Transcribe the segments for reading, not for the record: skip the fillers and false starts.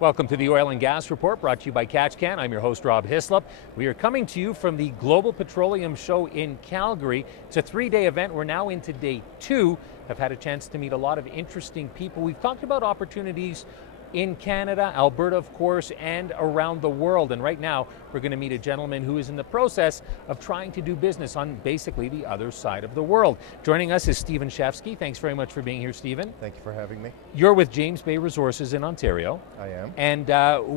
Welcome to the Oil and Gas Report, brought to you by Katch. I'm your host, Rob Hislop. We are coming to you from the Global Petroleum Show in Calgary. It's a three-day event. We're now into day two. I've had a chance to meet a lot of interesting people. We've talked about opportunities in Canada, Alberta, of course, and around the world. And right now, we're going to meet a gentleman who is in the process of trying to do business on basically the other side of the world. Joining us is Stephen Shefsky. Thanks very much for being here, Stephen. Thank you for having me. You're with James Bay Resources in Ontario. I am. And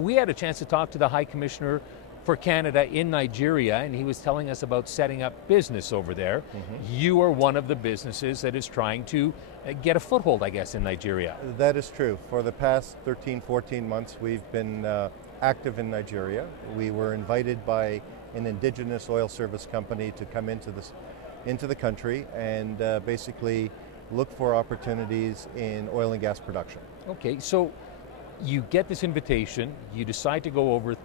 we had a chance to talk to the High Commissioner for Canada in Nigeria, and he was telling us about setting up business over there. You are one of the businesses that is trying to get a foothold, I guess, in Nigeria. That is true. For the past 13, 14 months, we've been active in Nigeria. We were invited by an indigenous oil service company to come into the country and basically look for opportunities in oil and gas production. Okay, so you get this invitation, you decide to go over.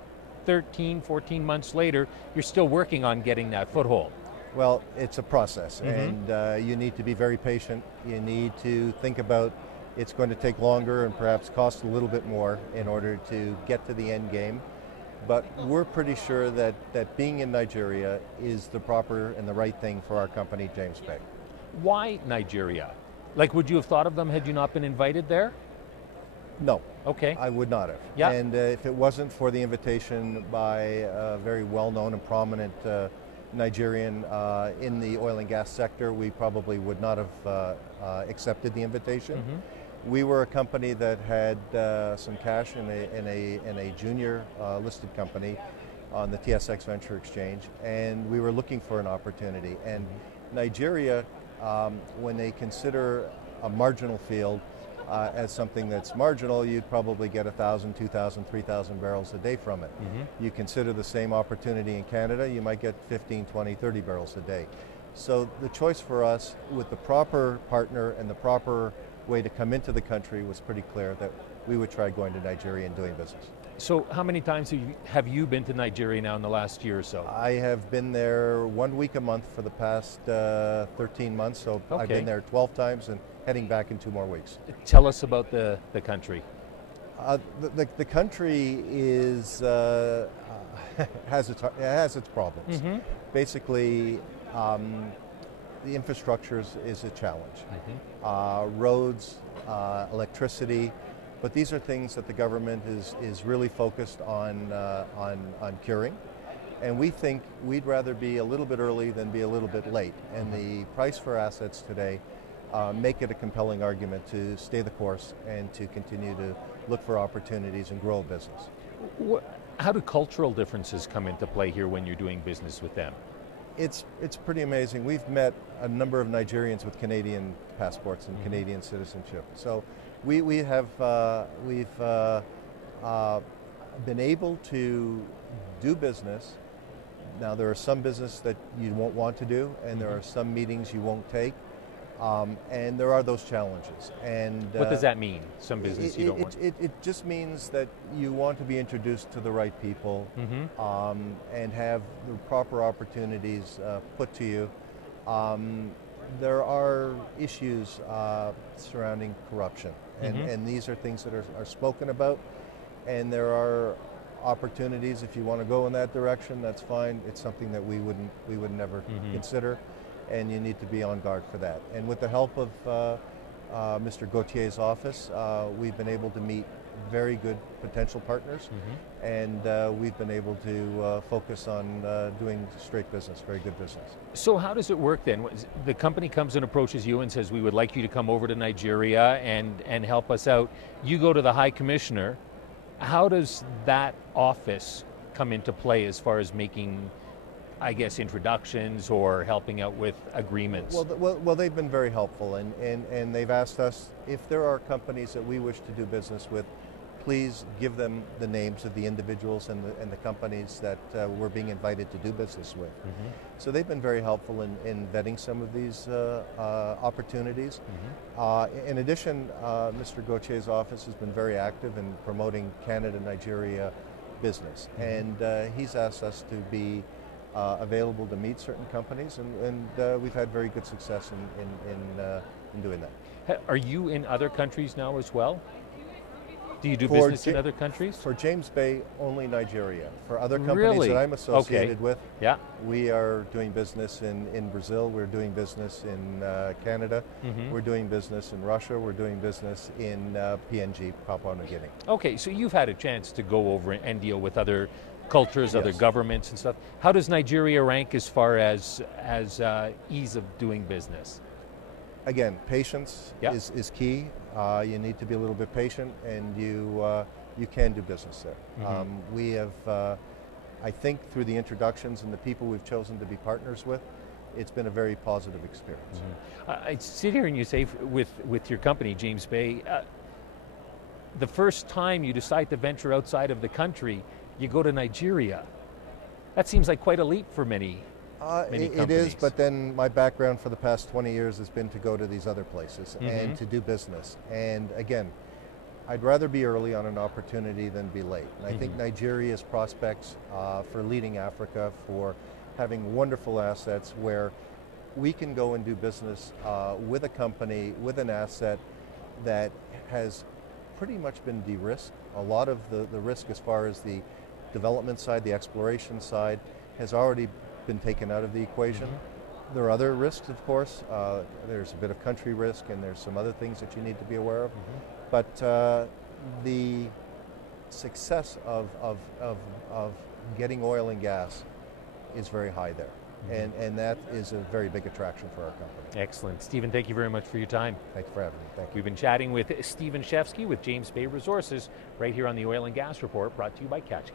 13, 14 months later, you're still working on getting that foothold. Well, it's a process, and you need to be very patient. You need to think about it's going to take longer and perhaps cost a little bit more in order to get to the end game. But we're pretty sure that being in Nigeria is the proper and the right thing for our company, James Bay. Why Nigeria? Like, would you have thought of them had you not been invited there? No. Okay. I would not have. Yeah. And if it wasn't for the invitation by a very well-known and prominent Nigerian in the oil and gas sector, we probably would not have accepted the invitation. We were a company that had some cash in a junior listed company on the TSX Venture Exchange, and we were looking for an opportunity. And Nigeria, when they consider a marginal field, as something that's marginal, you'd probably get 1,000, 2,000, 3,000 barrels a day from it. You consider the same opportunity in Canada, you might get 15, 20, 30 barrels a day. So the choice for us, with the proper partner and the proper way to come into the country, was pretty clear that we would try going to Nigeria and doing business. So how many times have you been to Nigeria now in the last year or so? I have been there 1 week a month for the past 13 months, so okay. I've been there 12 times and heading back in 2 more weeks. Tell us about the country. The country is has its problems. Basically, the infrastructure is a challenge. Roads, electricity, but these are things that the government is really focused on curing. And we think we'd rather be a little bit early than be a little bit late. And the price for assets today make it a compelling argument to stay the course and to continue to look for opportunities and grow a business. How do cultural differences come into play here when you're doing business with them? It's pretty amazing. We've met a number of Nigerians with Canadian passports and Canadian citizenship. So we've been able to do business. Now, there are some business that you won't want to do, and there are some meetings you won't take. And there are those challenges. And what does that mean, some business you don't want? It just means that you want to be introduced to the right people and have the proper opportunities put to you. There are issues surrounding corruption, and these are things that are spoken about, and there are opportunities. If you want to go in that direction, that's fine. It's something that we would never consider. And you need to be on guard for that. And with the help of Mr. Gautier's office, we've been able to meet very good potential partners, and we've been able to focus on doing straight business, very good business. So how does it work then? The company comes and approaches you and says, we would like you to come over to Nigeria and help us out. You go to the High Commissioner. How does that office come into play as far as making, I guess, introductions or helping out with agreements? Well, they've been very helpful, and they've asked us if there are companies that we wish to do business with, please give them the names of the individuals and the companies that we're being invited to do business with. So they've been very helpful in vetting some of these opportunities. In addition, Mr. Gautier's office has been very active in promoting Canada-Nigeria business, and he's asked us to be available to meet certain companies, and we've had very good success in doing that. Are you in other countries now as well? Do you do For business in Ja- other countries? For James Bay, only Nigeria. For other companies Really? that I'm associated Okay. with, Yeah. we are doing business in Brazil, we're doing business in Canada, we're doing business in Russia, we're doing business in PNG, Papua New Guinea. Okay, so you've had a chance to go over and deal with other cultures, other Yes. governments and stuff. How does Nigeria rank as far as ease of doing business? Again, patience Yeah. is key. You need to be a little bit patient, and you can do business there. We have, I think, through the introductions and the people we've chosen to be partners with, it's been a very positive experience. I sit here and you say with your company, James Bay, the first time you decide to venture outside of the country, you go to Nigeria. That seems like quite a leap for many It companies. is, but then my background for the past 20 years has been to go to these other places and to do business. And again, I'd rather be early on an opportunity than be late. And I think Nigeria's prospects for leading Africa, for having wonderful assets where we can go and do business with a company, with an asset that has pretty much been de-risked. A lot of the risk as far as the development side, the exploration side, has already been taken out of the equation. There are other risks, of course. There's a bit of country risk, and there's some other things that you need to be aware of. But the success of getting oil and gas is very high there. And that is a very big attraction for our company. Excellent. Stephen, thank you very much for your time. Thanks for having me. Thank you. We've been chatting with Stephen Shefsky with James Bay Resources right here on the Oil and Gas Report, brought to you by Katch.